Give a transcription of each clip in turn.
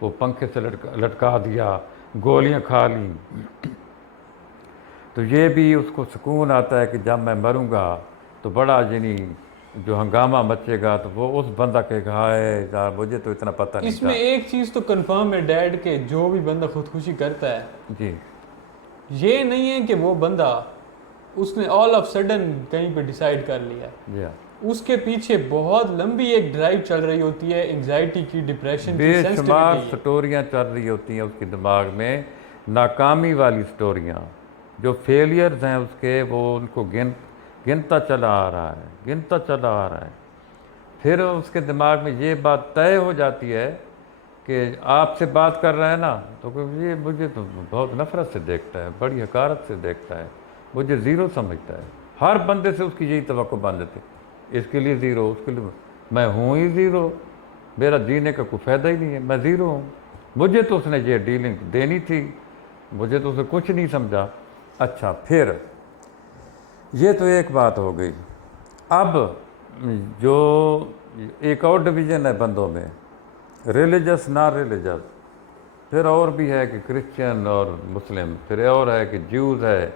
وہ پنکھے سے لٹکا دیا، گولیاں کھا لیں، تو یہ بھی اس کو سکون آتا ہے کہ جب میں مروں گا تو بڑا یعنی جو ہنگامہ مچے گا تو وہ اس بندہ کہے گا ہائے یار مجھے تو اتنا پتہ نہیں اس تھا۔ میں ایک چیز تو کنفرم ہے ڈیڈ کہ جو بھی بندہ خودکشی کرتا ہے جی یہ نہیں ہے کہ وہ بندہ اس نے آل آف سڈن کہیں پہ ڈیسائیڈ کر لیا، جی ہاں، اس کے پیچھے بہت لمبی ایک ڈرائیو چل رہی ہوتی ہے، انگزائٹی کی، ڈپریشن بے کی، شمار سینسٹیوٹی کی۔ سٹوریاں چل رہی ہوتی ہیں اس کے دماغ میں، ناکامی والی سٹوریاں، جو فیلئرز ہیں اس کے وہ ان کو گنتا چلا آ رہا ہے، گنتا چلا آ رہا ہے۔ پھر اس کے دماغ میں یہ بات طے ہو جاتی ہے کہ آپ سے بات کر رہا ہے نا تو یہ مجھے تو بہت نفرت سے دیکھتا ہے، بڑی حقارت سے دیکھتا ہے، مجھے زیرو سمجھتا ہے۔ ہر بندے سے اس کی یہی توقع بن جاتی ہے، اس کے لیے زیرو، اس کے لیے میں ہوں ہی زیرو، میرا جینے کا کوئی فائدہ ہی نہیں ہے، میں زیرو ہوں، مجھے تو اس نے یہ ڈیلنگ دینی تھی، مجھے تو اسے کچھ نہیں سمجھا۔ اچھا پھر یہ تو ایک بات ہو گئی۔ اب جو ایک اور ڈویژن ہے بندوں میں، ریلیجس نان ریلیجس، پھر اور بھی ہے کہ کرسچن اور مسلم، پھر اور ہے کہ جیوز ہے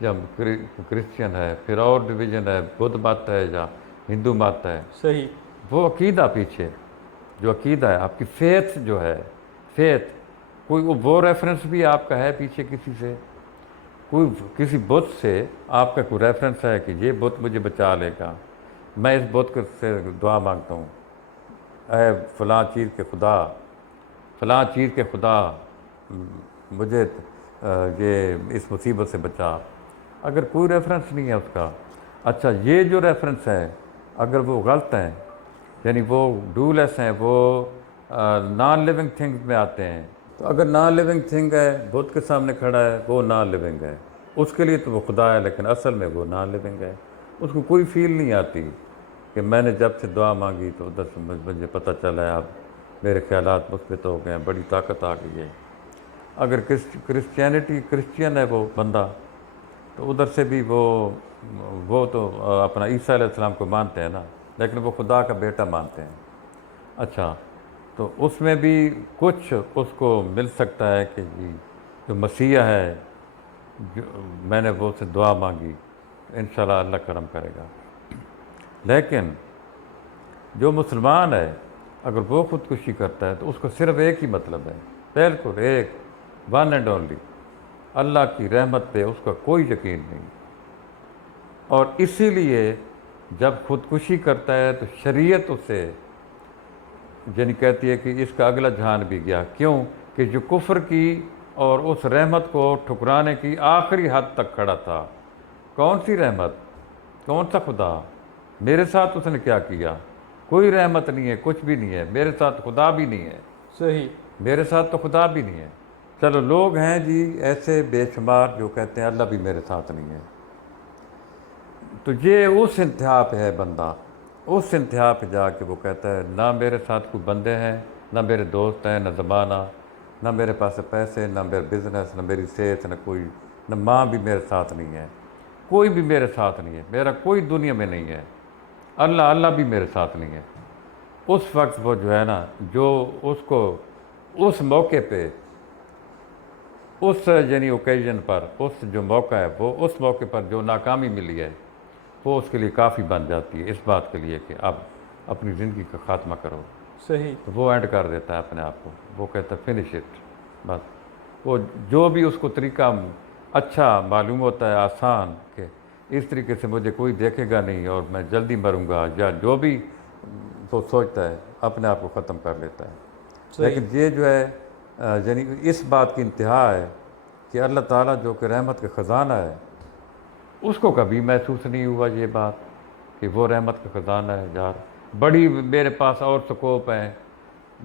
یا کرسچن ہے، پھر اور ڈویژن ہے بدھ مت ہے یا ہندو مت ہے۔ صحیح، وہ عقیدہ پیچھے جو عقیدہ ہے آپ کی فیتھ جو ہے، فیتھ کوئی وہ ریفرنس بھی آپ کا ہے پیچھے کسی سے، کوئی کسی بت سے آپ کا کوئی ریفرنس ہے کہ یہ بت مجھے بچا لے گا، میں اس بت سے دعا مانگتا ہوں، اے فلاں چیز کے خدا، فلاں چیز کے خدا مجھے یہ اس مصیبت سے بچا، اگر کوئی ریفرنس نہیں ہے اس کا۔ اچھا یہ جو ریفرنس ہے اگر وہ غلط ہیں، یعنی وہ ڈو لیس ہیں، وہ نان لیونگ تھنگز میں آتے ہیں، تو اگر نان لیونگ تھنگ ہے بت کے سامنے کھڑا ہے وہ نان لیونگ ہے، اس کے لیے تو وہ خدا ہے لیکن اصل میں وہ نان لیونگ ہے، اس کو کوئی فیل نہیں آتی کہ میں نے جب سے دعا مانگی تو ادھر سے مجھے پتہ چلا ہے اب میرے خیالات مثبت ہو گئے ہیں، بڑی طاقت آ گئی ہے۔ اگر کرسچین ہے وہ بندہ تو ادھر سے بھی وہ تو اپنا عیسیٰ علیہ السلام کو مانتے ہیں نا، لیکن وہ خدا کا بیٹا مانتے ہیں۔ اچھا تو اس میں بھی کچھ اس کو مل سکتا ہے کہ جی جو مسیح ہے، جو میں نے وہ سے دعا مانگی، انشاءاللہ اللہ کرم کرے گا۔ لیکن جو مسلمان ہے اگر وہ خودکشی کرتا ہے تو اس کو صرف ایک ہی مطلب ہے، بالکل ایک، ون اینڈ اونلی، اللہ کی رحمت پہ اس کا کوئی یقین نہیں، اور اسی لیے جب خودکشی کرتا ہے تو شریعت اسے یعنی کہتی ہے کہ اس کا اگلا جہان بھی گیا، کیوں کہ جو کفر کی اور اس رحمت کو ٹھکرانے کی آخری حد تک کھڑا تھا۔ کون سی رحمت، کون سا خدا، میرے ساتھ اس نے کیا کیا، کوئی رحمت نہیں ہے، کچھ بھی نہیں ہے، میرے ساتھ خدا بھی نہیں ہے، صحیح، میرے ساتھ تو خدا بھی نہیں ہے۔ چلو لوگ ہیں جی ایسے بے شمار جو کہتے ہیں اللہ بھی میرے ساتھ نہیں ہے، تو یہ اس انتہا پہ ہے بندہ، اس انتہا پہ جا کے وہ کہتا ہے نہ میرے ساتھ کوئی بندے ہیں، نہ میرے دوست ہیں، نہ زمانہ، نہ میرے پاس پیسے، نہ میرے بزنس، نہ میری صحت، نہ کوئی، نہ ماں بھی میرے ساتھ نہیں ہے، کوئی بھی میرے ساتھ نہیں ہے، میرا کوئی دنیا میں نہیں ہے، اللہ بھی میرے ساتھ نہیں ہے۔ اس وقت وہ جو ہے نا جو اس کو اس موقع پہ اس یعنی اوکیزن پر اس جو موقع ہے وہ اس موقع پر جو ناکامی ملی ہے وہ اس کے لیے کافی بن جاتی ہے اس بات کے لیے کہ اب اپنی زندگی کا خاتمہ کرو، صحیح، تو وہ اینڈ کر دیتا ہے اپنے آپ کو، وہ کہتا ہے فنش اٹ، بس وہ جو بھی اس کو طریقہ اچھا معلوم ہوتا ہے آسان کہ اس طریقے سے مجھے کوئی دیکھے گا نہیں اور میں جلدی مروں گا یا جو بھی تو سوچتا ہے اپنے آپ کو ختم کر لیتا ہے۔ صحیح، لیکن یہ جو ہے یعنی اس بات کی انتہا ہے کہ اللہ تعالیٰ جو کہ رحمت کا خزانہ ہے اس کو کبھی محسوس نہیں ہوا یہ بات کہ وہ رحمت کا خزانہ ہے یار، بڑی میرے پاس اور سکوپ ہیں،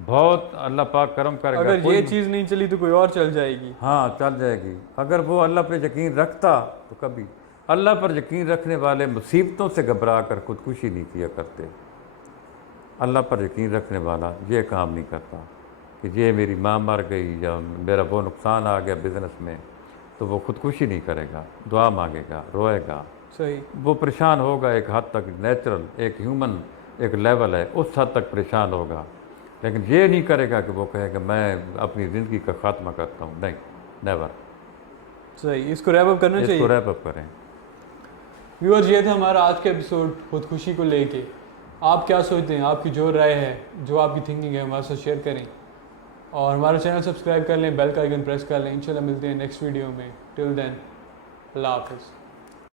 بہت اللہ پاک کرم کرے گا، اگر کوئی یہ چیز نہیں چلی تو کوئی اور چل جائے گی۔ ہاں چل جائے گی۔ اگر وہ اللہ پہ یقین رکھتا تو کبھی، اللہ پر یقین رکھنے والے مصیبتوں سے گھبرا کر خودکشی نہیں کیا کرتے، اللہ پر یقین رکھنے والا یہ کام نہیں کرتا کہ یہ میری ماں مر گئی یا میرا وہ نقصان آ گیا بزنس میں، تو وہ خودکشی نہیں کرے گا، دعا مانگے گا، روئے گا، صحیح، وہ پریشان ہوگا ایک حد تک، نیچرل ایک ہیومن ایک لیول ہے اس حد تک پریشان ہوگا، لیکن یہ نہیں کرے گا کہ وہ کہے کہ میں اپنی زندگی کا خاتمہ کرتا ہوں، نہیں، نیور. صحیح، اس کو ریپ اپ کرنا اس چاہیے. کو ریپ اپ کریں. ویورز، یہ تھا ہمارا آج کا ایپیسوڈ خودکشی کو لے کے. آپ کیا سوچتے ہیں؟ آپ کی جو رائے ہے، جو آپ کی تھنکنگ ہے، ہمارے ساتھ شیئر کریں. اور ہمارا چینل سبسکرائب کر لیں، بیل کا آئیکن پریس کر لیں. انشاءاللہ ملتے ہیں نیکسٹ ویڈیو میں. ٹل دین، اللہ حافظ.